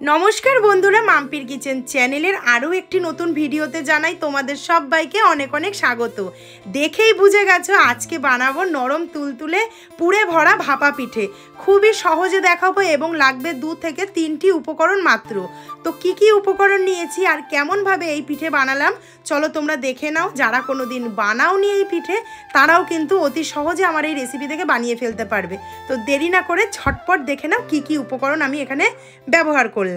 নমস্কার বন্ধুরা, মাম্পির কিচেন চ্যানেলের আরও একটি নতুন ভিডিওতে জানাই তোমাদের সবাইকে অনেক অনেক স্বাগত। দেখেই বুঝে গেছো আজকে বানাবো নরম তুলতুলে পুরে ভরা ভাপা পিঠে। খুবই সহজে দেখাবো এবং লাগবে 2 থেকে 3টি উপকরণ মাত্র। তো কি কি উপকরণ নিয়েছি আর কেমনভাবে এই পিঠে বানালাম চলো তোমরা দেখে নাও। যারা কোনো দিন বানাওনি এই পিঠে তারাও কিন্তু অতি সহজে আমার এই রেসিপি থেকে বানিয়ে ফেলতে পারবে। তো দেরি না করে ঝটপট দেখে নাও কি কি উপকরণ আমি এখানে ব্যবহার করলাম।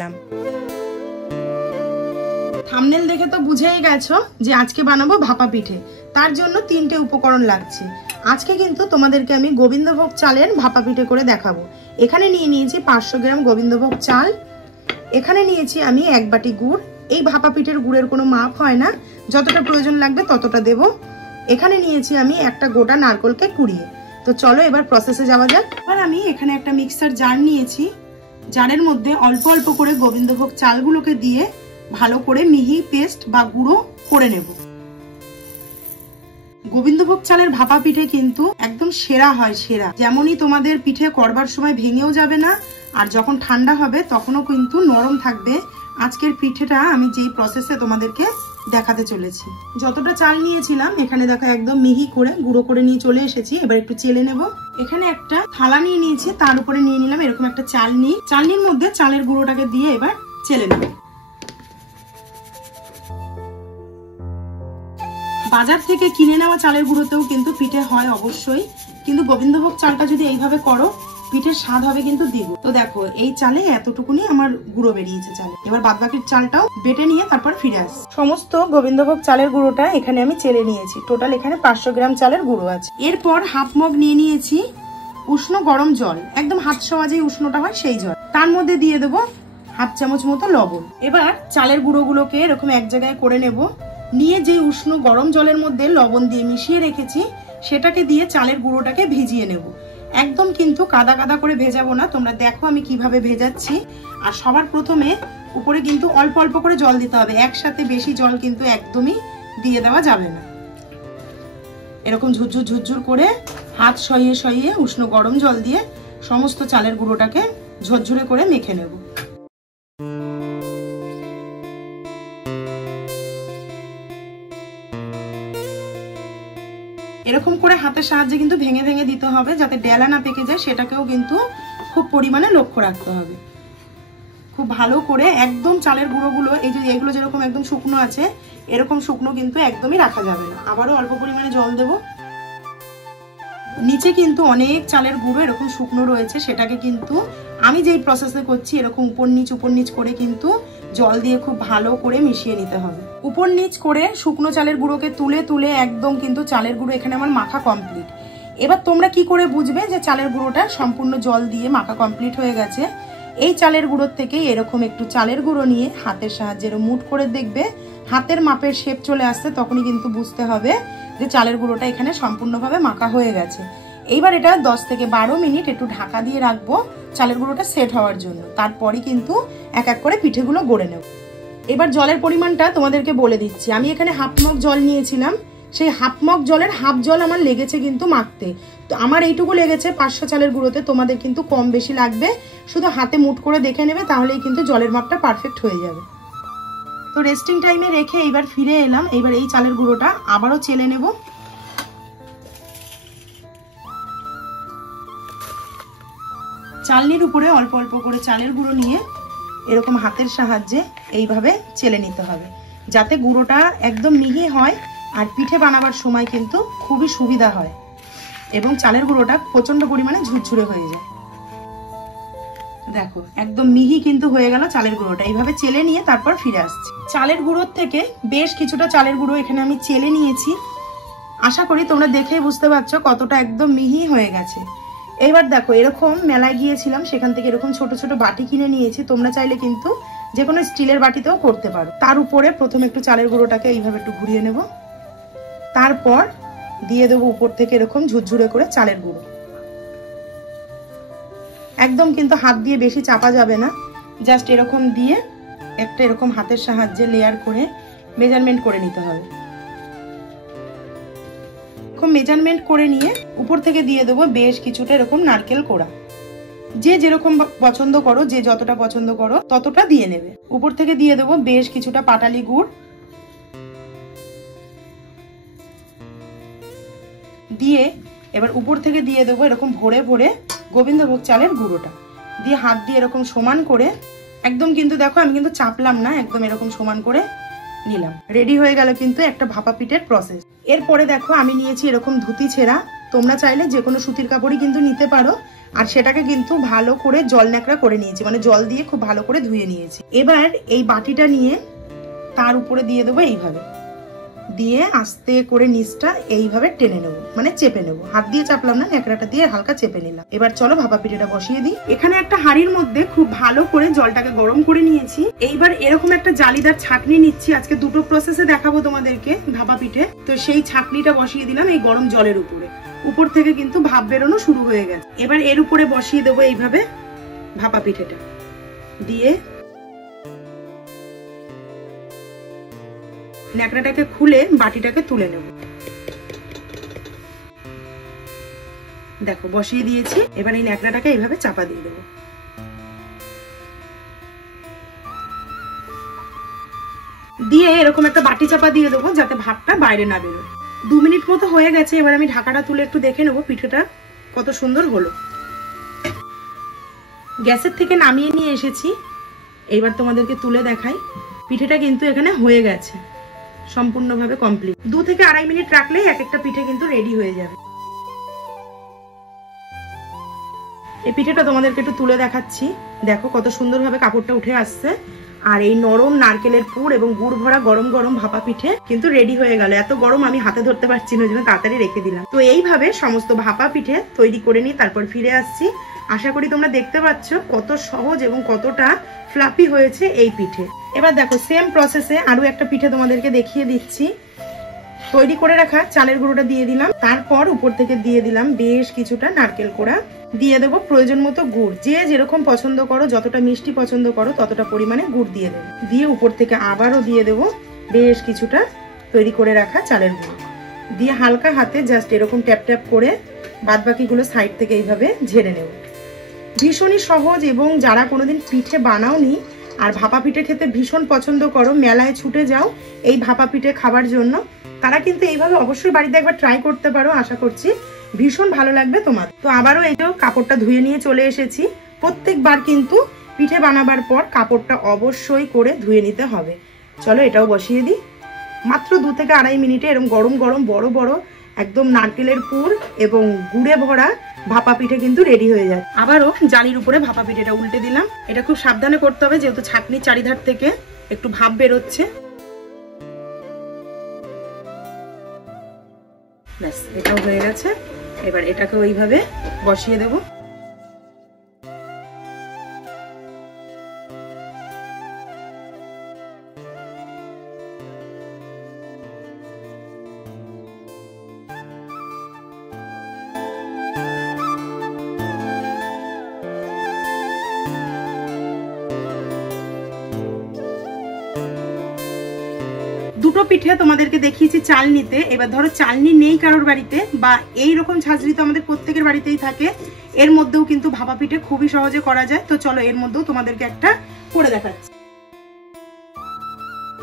থাম্বনেল দেখে তো বুঝেই গেছো যে আজকে বানাবো ভাপা পিঠে। তার জন্য 3টে উপকরণ লাগছে। আজকে কিন্তু তোমাদেরকে আমি গোবিন্দভোগ চালের ভাপা পিঠে করে দেখাবো। এখানে নিয়ে নিয়েছি 500 গ্রাম গোবিন্দভোগ চাল। এখানে নিয়েছি আমি 1 বাটি গুড়। এই ভাপা পিঠের গুড়ের কোনো মাপ হয় না, যতটা প্রয়োজন লাগবে ততটা দেব। এখানে নিয়েছি আমি একটা গোটা নারকেলকে কুড়িয়ে। তো চলো এবার প্রসেসে যাওয়া যাক। এবার আমি এখানে একটা মিক্সার জার নিয়েছি। জারের মধ্যে অল্প অল্প করে গোবিন্দভোগ চালগুলোকে দিয়ে ভালো করে মিহি পেস্ট বা গুঁড়ো করে নেব। গোবিন্দভোগ চালের ভাপা পিঠে কিন্তু একদম সেরা হয়, সেরা। যেমনই তোমাদের পিঠে করবার সময় ভেঙেও যাবে না, আর যখন ঠান্ডা হবে তখনও কিন্তু নরম থাকবে। আজকের পিঠেটা আমি যেই প্রসেসে তোমাদেরকে দেখাতে চলেছি। যতটা চাল নিয়েছিলাম এখানে দেখো একদম মিহি করে গুঁড়ো করে নিয়ে চলে এসেছি। এবার একটু চেলে নেব। এখানে একটা থালা নিয়ে নিয়েছি, তার উপরে নিয়ে নিলাম এরকম একটা চালনি। চালনির মধ্যে চালের গুঁড়োটাকে দিয়ে এবার চেলে নেব। বাজার থেকে কিনে নেওয়া চালের গুঁড়োতেও কিন্তু পিঠে হয় অবশ্যই, কিন্তু গোবিন্দভোগ চালটা যদি এইভাবে করো পিঠের স্বাদ হবে কিন্তু দ্বিগুণ। তো দেখো এই চালে এতটুকুনি আমার গুঁড়ো বেরিয়েছে চালে। এবার বাদবাকির চালটাও বেটে নিয়ে তারপর ফিরে আস। সমস্ত গোবিন্দভোগ চালের গুঁড়োটা এখানে আমি চেলে নিয়েছি। টোটাল এখানে 500 গ্রাম চালের গুঁড়ো আছে। এরপর হাফ মগ নিয়ে নিয়েছি উষ্ণ গরম জল, একদম হাত ছোঁয়া যে উষ্ণটা হয় সেই জল। তার মধ্যে দিয়ে দেবো হাফ চামচ মতো লবণ। এবার চালের গুঁড়োগুলোকে এরকম এক জায়গায় করে নেব। নিয়ে যে উষ্ণ গরম জলের মধ্যে লবণ দিয়ে মিশিয়ে রেখেছি সেটাকে দিয়ে চালের গুঁড়োটাকে ভিজিয়ে নেব। একদম কিন্তু কাদা কাদা করে ভেজাবো না। তোমরা দেখো আমি কিভাবে ভেজাচ্ছি। আর সবার প্রথমে উপরে কিন্তু অল্প অল্প করে জল দিতে হবে, একসাথে বেশি জল কিন্তু একদমই দিয়ে দেওয়া যাবে না। এরকম ঝুরঝুর ঝুরঝুর করে হাত সইয়ে সইয়ে উষ্ণ গরম জল দিয়ে সমস্ত চালের গুঁড়োটাকে ঝরঝরে করে মেখে নেব। এরকম করে হাতের সাহায্যে কিন্তু ভেঙে ভেঙে দিতে হবে যাতে ডেলা না পেকে যায়, সেটাকেও কিন্তু খুব পরিমাণে লক্ষ্য রাখতে হবে। খুব ভালো করে একদম চালের গুঁড়োগুলো এই যে এগুলো যেরকম একদম শুকনো আছে এরকম শুকনো কিন্তু একদমই রাখা যাবে না। আবারও অল্প পরিমাণে জল দেব। নিচে কিন্তু অনেক চালের গুঁড়ো এরকম শুকনো রয়েছে, সেটাকে কিন্তু আমি যেই প্রসেসে করছি এরকম উপর নিচ করে কিন্তু জল দিয়ে খুব ভালো করে মিশিয়ে নিতে হবে। উপর নিচ করে শুকনো চালের গুঁড়োকে তুলে তুলে একদম কিন্তু চালের গুঁড়ো এখানে আমার মাখা কমপ্লিট। এবার তোমরা কি করে বুঝবে যে চালের গুঁড়োটা সম্পূর্ণ জল দিয়ে মাখা কমপ্লিট হয়ে গেছে? এই চালের গুঁড়োর থেকে এরকম একটু চালের গুঁড়ো নিয়ে হাতের সাহায্যে মুঠ করে দেখবে হাতের মাপের শেপ চলে আসছে, তখনই কিন্তু বুঝতে হবে যে চালের গুঁড়োটা এখানে সম্পূর্ণভাবে মাখা হয়ে গেছে। এইবার এটা 10 থেকে 12 মিনিট একটু ঢাকা দিয়ে রাখবো চালের গুঁড়োটা সেট হওয়ার জন্য। তারপরই কিন্তু এক এক করে পিঠেগুলো গড়ে নেব। এবার জলের পরিমাণটা তোমাদেরকে বলে দিচ্ছি। আমি এখানে হাফ মগ জল নিয়েছিলাম, সেই হাফ মগ জলের হাফ জল আমার লেগেছে কিন্তু মাখতে। তো আমার এইটুকু লেগেছে 500 চালের গুঁড়োতে, তোমাদের কিন্তু কম বেশি লাগবে। শুধু হাতে মুঠ করে দেখে নেবে, তাহলেই কিন্তু জলের মাপটা পারফেক্ট হয়ে যাবে। তো রেস্টিং টাইমে রেখে এইবার ফিরে এলাম। এইবার এই চালের গুঁড়োটা আবারও চেলে নেব। চালনির উপরে অল্প অল্প করে চালের গুঁড়ো নিয়ে এরকম হাতের সাহায্যে এইভাবে চেলে নিতে হবে যাতে গুঁড়োটা একদম মিহি হয় আর পিঠে বানাবার সময় কিন্তু খুবই সুবিধা হয় এবং চালের গুঁড়োটা প্রচন্ড পরিমাণে ঝুরঝুরে হয়ে যায়। দেখো একদম মিহি কিন্তু হয়ে গেল চালের গুঁড়োটা। এইভাবে চেলে নিয়ে তারপর ফিরে আসছি। চালের গুঁড়োর থেকে বেশ কিছুটা চালের গুঁড়ো এখানে আমি চেলে নিয়েছি। আশা করি তোমরা দেখেই বুঝতে পারছো কতটা একদম মিহি হয়ে গেছে। এবার দেখো এরকম মেলায় গিয়েছিলাম, সেখান থেকে এরকম ছোট ছোট বাটি কিনে নিয়েছি। তোমরা চাইলে কিন্তু যে কোনো স্টিলের বাটিতেও করতে পারো। তার উপরে প্রথমে একটু চালের গুঁড়োটাকে এইভাবে একটু ঘুরিয়ে নেব। তারপর দিয়ে দেবো উপর থেকে এরকম ঝুরঝুরে করে চালের গুঁড়ো। একদম কিন্তু হাত দিয়ে বেশি চাপা যাবে না, জাস্ট এরকম দিয়ে একটা এরকম হাতের সাহায্যে লেয়ার করে মেজারমেন্ট করে নিতে হবে। মেজারমেন্ট করে নিয়ে উপর থেকে দিয়ে দেবো বেশ কিছুটা এরকম নারকেল কোড়া। যে যেরকম পছন্দ করো, যে যতটা পছন্দ করো ততটা দিয়ে নেবে। উপর থেকে দিয়ে দেবো বেশ কিছুটা পাটালি গুড়, দিয়ে এবার উপর থেকে দিয়ে দেবো এরকম ভরে ভরে গোবিন্দভোগ চালের গুঁড়োটা দিয়ে হাত দিয়ে এরকম সমান করে একদম, কিন্তু দেখো আমি কিন্তু চাপলাম না, একদম এরকম সমান করে নিলাম। রেডি হয়ে গেল কিন্তু একটা ভাপা পিঠের প্রসেস। এরপরে দেখো আমি নিয়েছি এরকম ধুতি ছেঁড়া, তোমরা চাইলে যে কোনো সুতির কাপড়ই কিন্তু নিতে পারো। আর সেটাকে কিন্তু ভালো করে জল ন্যাকড়া করে নিয়েছি, মানে জল দিয়ে খুব ভালো করে ধুয়ে নিয়েছি। এবার এই বাটিটা নিয়ে তার উপরে দিয়ে দেবো এইভাবে, দিয়ে আস্তে করে নিচটা এইভাবে টেনে নেবো, মানে চেপে নেবো। হাত দিয়ে চাপলাম না, ন্যাকড়াটা দিয়ে হালকা চেপে নিলাম। এবার চলো ভাপা পিঠেটা বসিয়ে দিই। এখানে একটা হাঁড়ির মধ্যে খুব ভালো করে জলটাকে গরম করে নিয়েছি। এইবার এরকম একটা জালিদার ছাঁকনি নিচ্ছি, আজকে দুটো প্রসেসে দেখাবো তোমাদেরকে ভাপা পিঠে। তো সেই ছাঁকনিটা বসিয়ে দিলাম এই গরম জলের উপরে, উপর থেকে কিন্তু ভাপ বেরোনো শুরু হয়ে গেছে। এবার এর উপরে বসিয়ে দেবো এইভাবে ভাপা পিঠেটা, দিয়ে ন্যাকড়াটাকে খুলে বাটিটাকে তুলে নেব। দেখো বসিয়ে দিয়েছি। এবার এই ন্যাকড়াটাকে এইভাবে চাপা দিয়ে দেবো, দিয়ে এরকম একটা বাটি চাপা দিয়ে দেবো যাতে ভাপটা বাইরে না বেরোয়। 2 মিনিট মতো হয়ে গেছে। এবার আমি ঢাকাটা তুলে একটু দেখে নেবো পিঠেটা কত সুন্দর হলো। গ্যাসের থেকে নামিয়ে নিয়ে এসেছি, এইবার তোমাদেরকে তুলে দেখাই। পিঠেটা কিন্তু এখানে হয়ে গেছে সম্পূর্ণভাবে কমপ্লিট। 2 থেকে 2.5 মিনিট রাখলেই এক একটা পিঠে কিন্তু রেডি হয়ে যাবে। এই পিঠেটা তোমাদেরকে একটু তুলে দেখাচ্ছি, দেখো কত সুন্দরভাবে কাপড়টা উঠে আসছে। আর এই নরম নারকেলের পুর এবং গুড় ভরা গরম গরম ভাপা পিঠে কিন্তু রেডি হয়ে গেল। এত গরম আমি হাতে ধরতে পারছি না, ওই জন্য তাড়াতাড়ি রেখে দিলাম। তো এইভাবে সমস্ত ভাপা পিঠে তৈরি করে নিই, তারপর ফিরে আসছি। আশা করি তোমরা দেখতে পাচ্ছ কত সহজ এবং কতটা ফ্লাফি হয়েছে এই পিঠে। এবার দেখো সেম প্রসেসে আরো একটা পিঠে তোমাদেরকে দেখিয়ে দিচ্ছি। তৈরি করে রাখা চালের গুঁড়োটা দিয়ে দিলাম, তারপর উপর থেকে দিয়ে দিলাম বেশ কিছুটা নারকেল কোড়া, দিয়ে দেবো প্রয়োজন মতো গুড়। যে যেরকম পছন্দ করো, যতটা মিষ্টি পছন্দ করো ততটা পরিমাণে গুড় দিয়ে দেবো। দিয়ে উপর থেকে আবারও দিয়ে দেবো বেশ কিছুটা তৈরি করে রাখা চালের গুঁড়ো, দিয়ে হালকা হাতে জাস্ট এরকম ট্যাপ ট্যাপ করে বাদবাকিগুলো সাইড থেকে এইভাবে ঝেড়ে নেব। ভীষণই সহজ, এবং যারা কোনোদিন পিঠে বানাওনি আর ভাপা পিঠে খেতে ভীষণ পছন্দ করো, মেলায় ছুটে যাও এই ভাপা পিঠে খাবার জন্য, তারা কিন্তু এইভাবে অবশ্যই বাড়িতে একবার ট্রাই করতে পারো। আশা করছি ভীষণ ভালো লাগবে তোমার। তো আবারও এই যে কাপড়টা ধুয়ে নিয়ে চলে এসেছি। প্রত্যেকবার কিন্তু পিঠে বানাবার পর কাপড়টা অবশ্যই করে ধুয়ে নিতে হবে। চলো এটাও বসিয়ে দিই। মাত্র 2 থেকে 2.5 মিনিটে এরকম গরম গরম বড় বড় একদম নারকেলের পুর এবং গুড়ে ভরা ভাপা পিঠে কিন্তু রেডি হয়ে যায়। আবারও জালির উপরে ভাপা পিঠেটা উল্টে দিলাম। এটা খুব সাবধানে করতে হবে, যেহেতু ছাঁকনির চারিধার থেকে একটু ভাপ বেরোচ্ছে। ব্যাস, এটাও হয়ে গেছে। এবার এটাকে ওইভাবে বসিয়ে দেবো। দুটো পিঠে তোমাদেরকে দেখিয়েছি চালনিতে। এবার ধরো চালনি নেই কারোর বাড়িতে, বা এইরকম ঝাঁঝরি তো আমাদের প্রত্যেকের বাড়িতেই থাকে, এর মধ্যেও কিন্তু ভাপা পিঠে খুবই সহজে করা যায়। তো চলো এর মধ্যেও তোমাদেরকে একটা করে দেখাচ্ছি।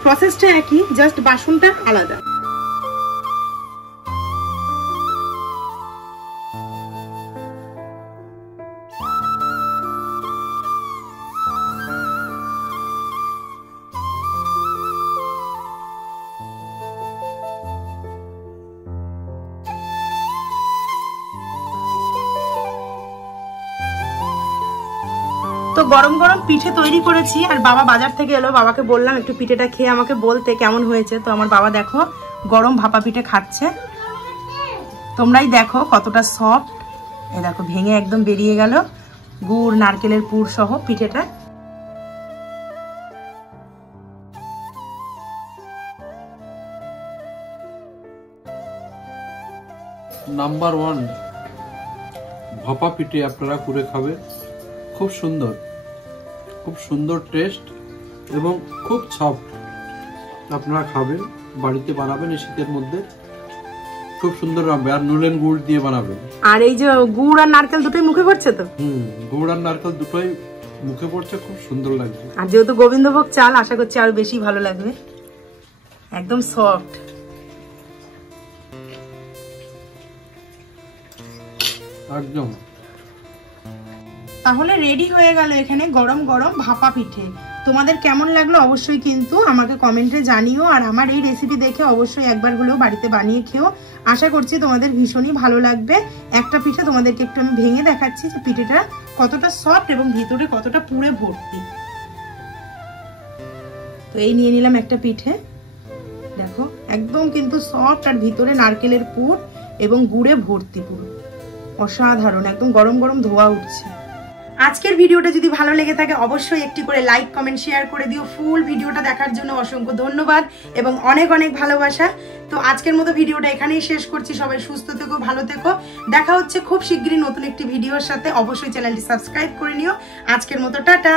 প্রসেসটা একই, জাস্ট বাসনটা আলাদা। তো গরম গরম পিঠে তৈরি করেছি, আর বাবা বাজার থেকে এলো। বাবাকে বললাম একটু পিঠেটা খেয়ে আমাকে বলতে কেমন হয়েছে। তো আমার বাবা দেখো গরম ভাপা পিঠে খাচ্ছে। তোমরাই দেখো কতটা সফট, এ দেখো ভেঙে একদম বেরিয়ে গেল গুড় নারকেলের পুর সহ পিঠেটা। নাম্বার 1 ভাপা পিঠে আপনারা করে খাবে, খুব সুন্দর টেস্ট এবং খুব সফট। আপনারা খাবেন, বাড়িতে বানাবেন এই শীতের মধ্যে, খুব সুন্দর হবে। আর নলেন গুড় দিয়ে বানাবে। আর এই যে গুড় আর নারকেল দুটোই মুখে পড়ছে তো? গুড় আর নারকেল দুটোই মুখে পড়ছে, খুব সুন্দর লাগছে। আর যেহেতু গোবিন্দভোগ চাল, আশা করছি আরো বেশি ভালো লাগবে। একদম সফট। একদম। তাহলে রেডি হয়ে গেল এখানে গরম গরম ভাপা পিঠে। তোমাদের কেমন লাগলো অবশ্যই কিন্তু আমাকে কমেন্টে জানিও। আর আমার এই রেসিপি দেখে অবশ্যই একবার হলেও বাড়িতে বানিয়ে খেও। আশা করছি তোমাদের ভীষণই ভালো লাগবে। একটা পিঠে তোমাদেরকে একটু আমি ভেঙে দেখাচ্ছি যে পিঠেটা কতটা সফট এবং ভিতরে কতটা পুরে ভর্তি। তো এই নিয়ে নিলাম একটা পিঠে, দেখো একদম কিন্তু সফট আর ভিতরে নারকেলের পুর এবং গুড়ে ভর্তি, পুরো অসাধারণ। একদম গরম গরম ধোয়া উঠছে। আজকের ভিডিওটা যদি ভালো লেগে থাকে অবশ্যই একটি করে লাইক কমেন্ট শেয়ার করে দিও। ফুল ভিডিওটা দেখার জন্য অসংখ্য ধন্যবাদ এবং অনেক অনেক ভালোবাসা। তো আজকের মতো ভিডিওটা এখানেই শেষ করছি। সবাই সুস্থ থেকো, ভালো থেকো। দেখা হচ্ছে খুব শীঘ্রই নতুন একটি ভিডিওর সাথে। অবশ্যই চ্যানেলটি সাবস্ক্রাইব করে নিও। আজকের মতো টাটা।